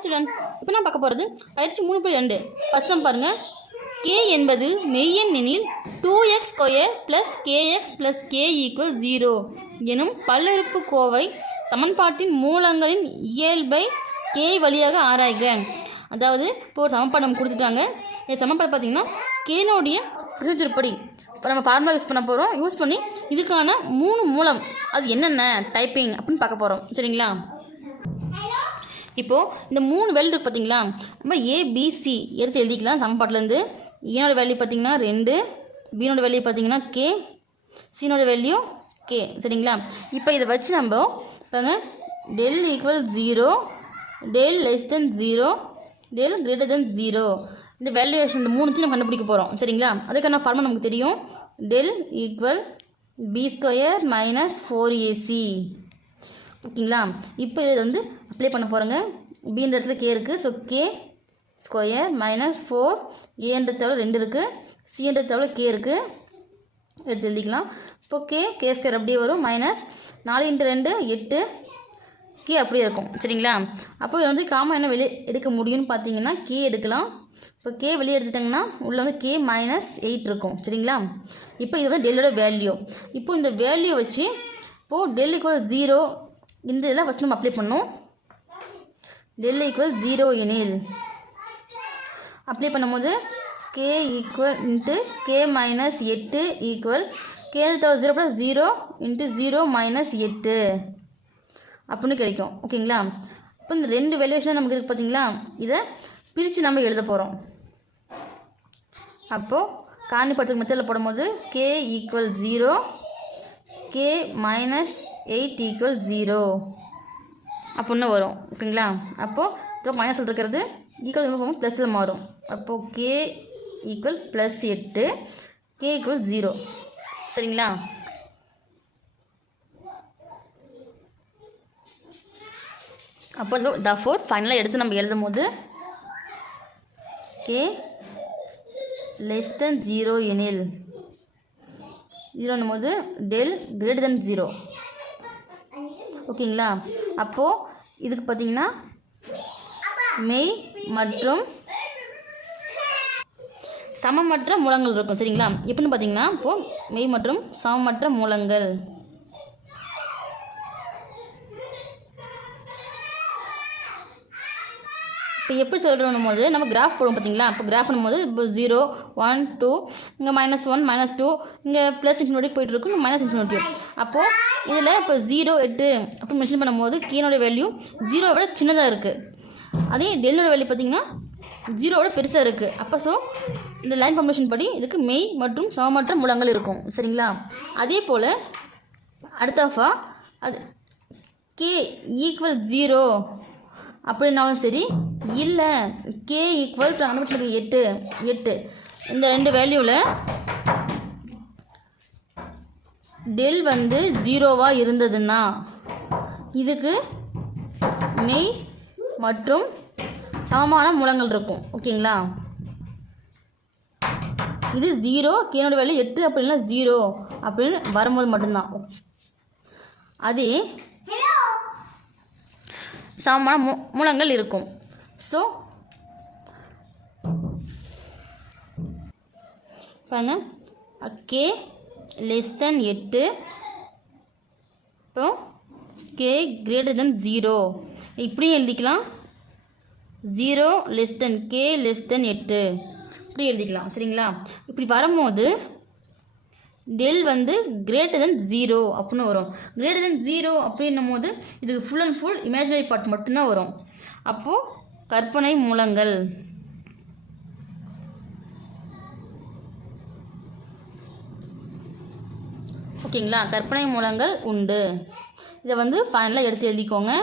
Students, இப்போ நான் பார்க்க போகிறது பயிற்சி 3.2. ஃபர்ஸ்ட் சம் பாருங்கள். k என்பது மெய்யெண் எனில் 2x² + kx + k = 0 எனும் பல்லுறுப்புக்கோவை சமன்பாட்டின் மூலங்களின் இயல்பை k வழியாக ஆராய்க. அதாவது இப்போ ஒரு சமன்பாடு நம்ம கொடுத்துட்டாங்க. இந்த சமன்பாடு பார்த்தீங்கன்னா கேனுடைய ப்ரொசீஜர் படி இப்போ நம்ம ஃபார்முலா யூஸ் பண்ண போகிறோம். யூஸ் பண்ணி இதுக்கான 3 மூலம் அது என்னென்ன டைப்பிங் அப்படின்னு பார்க்க போகிறோம். சரிங்களா? இப்போது இந்த 3 வேல்யூ இருக்குது பார்த்தீங்களா, நம்ம ஏபிசி எடுத்து எழுதிக்கலாம். சமன்பாட்டிலேருந்து ஏனோட வேல்யூ பார்த்தீங்கன்னா 2, பீனோட வேல்யூ பார்த்தீங்கன்னா கே, சீனோட வேல்யூ கே. சரிங்களா? இப்போ இதை வச்சு நம்ம பாருங்க, del equal 0, del less than 0, del greater than 0 இந்த வேல்யூவேஷன் இந்த 3த்தையும் நம்ம கண்டுபிடிக்க போகிறோம். சரிங்களா? அதுக்கான ஃபார்முலா நமக்கு தெரியும். Del equal b² - 4ac. ஓகேங்களா? இப்போ இதை வந்து அப்ளை பண்ண போகிறோங்க. பின்ற இடத்துல கே இருக்குது. ஸோ கே ஸ்கொயர் - 4, ஏன்ற தவிர 2 இருக்குது, சின்ற தவிர கே இருக்குது. எடுத்து எழுதிக்கலாம். இப்போ கே ஸ்கொயர் அப்படியே வரும். -4 × 2 8, கே அப்படியே இருக்கும். சரிங்களா? அப்போ இது வந்து காமன் என்ன வெளியே எடுக்க முடியும்னு பார்த்தீங்கன்னா கே எடுக்கலாம். இப்போ கே வெளியே எடுத்துட்டாங்கன்னா உள்ளே வந்து கே -8 இருக்கும். சரிங்களா? இப்போ இது வந்து டெல்லோட வேல்யூ. இப்போ இந்த வேல்யூ வச்சு இப்போது டெல் ஈக்குவல் 0 இந்த இதெல்லாம் ஃபஸ்ட் நம்ம அப்ளை பண்ணோம். டெல் ஈக்குவல் 0 எனில் அப்ளை பண்ணும்போது k equal into k -8 equal k = 0 + 0 × 0 - 8 அப்படின்னு கிடைக்கும். ஓகேங்களா? இப்போ இந்த 2 வேல்யூவேஷன் நமக்கு இருக்குது பார்த்தீங்களா, இதை பிரித்து நம்ம எழுத போகிறோம். அப்போது காரணிப்படுத்துகிற மெத்தடில் போடும்போது k ஈக்குவல் 0, k -8 ஈக்குவல் 0 அப்படின்னு வரும். ஓகேங்களா? அப்போது இப்போ மைனஸ் இருக்கிறது ஈக்குவல் ப்ளஸில் மாறும். அப்போது k ஈக்குவல் +8, k ஈக்குவல் 0. சரிங்களா? அப்போ தஃபோர் ஃபைனலாக எடுத்து நம்ம எழுதும் போது k லெஸ் தென் 0 எனில் 0 போது டெல் கிரேட்டர் தென் 0. ஓகேங்களா? அப்போது இதுக்கு பார்த்தீங்கன்னா மெய் மற்றும் சமமற்ற மூலங்கள் இருக்கும். சரிங்களா? எப்படின்னு பார்த்தீங்கன்னா இப்போது மெய் மற்றும் சமமற்ற மூலங்கள். இப்போ எப்படி சொல்கிறோம் போது நம்ம கிராஃப் போடுவோம் பார்த்தீங்களா. இப்போ கிராஃப் பண்ணும்போது இப்போ 0 1 2 இங்கே -1 -2 இங்கே +∞ போயிட்டுருக்கும், இங்கே -∞. அப்போது இதில் இப்போ 0 8 அப்படி மென்ஷன் பண்ணும்போது கீனோட வேல்யூ 0 விட சின்னதாக இருக்குது. அதே டெல்லோட வேல்யூ பார்த்திங்கன்னா 0 விட பெருசாக இருக்குது. அப்போ ஸோ இந்த லைன் ஃபார்மேஷன் படி இதுக்கு மெய் மற்றும் சமமற்ற மூலங்கள் இருக்கும். சரிங்களா? அதே போல் அடுத்தாஃபா அது k ஈக்குவல் 0 அப்படின்னாலும் சரி, இல்லை k ஈக்குவல் 8 இந்த 2 வேல்யூவில் டெல் வந்து 0வாக இருந்ததுன்னா இதுக்கு மெய் மற்றும் சமமான மூலங்கள் இருக்கும். ஓகேங்களா? இது 0, கேனோட வேல்யூ 8 அப்படின்னா 0 அப்படின்னு வரும்போது மட்டும்தான் அதே சமமான மூலங்கள் இருக்கும். ஸோ பாருங்க, k லெஸ் தென் 8 அப்புறம் k கிரேட்டர் தென் 0 இப்படியும் எழுதிக்கலாம். 0 less than k less than 8 இப்படி எழுதிக்கலாம். சரிங்களா? இப்படி வரும்போது டெல் வந்து கிரேட்டர் தென் 0 அப்படின்னு வரும். கிரேட்டர் தென் 0 அப்படின்னும் போது இதுக்கு full and full imaginary part மட்டும்தான் வரும். அப்போது கற்பனை மூலங்கள். ஓகேங்களா? கற்பனை மூலங்கள் உண்டு. இதை வந்து ஃபைனலாக எடுத்து எழுதிக்கோங்க.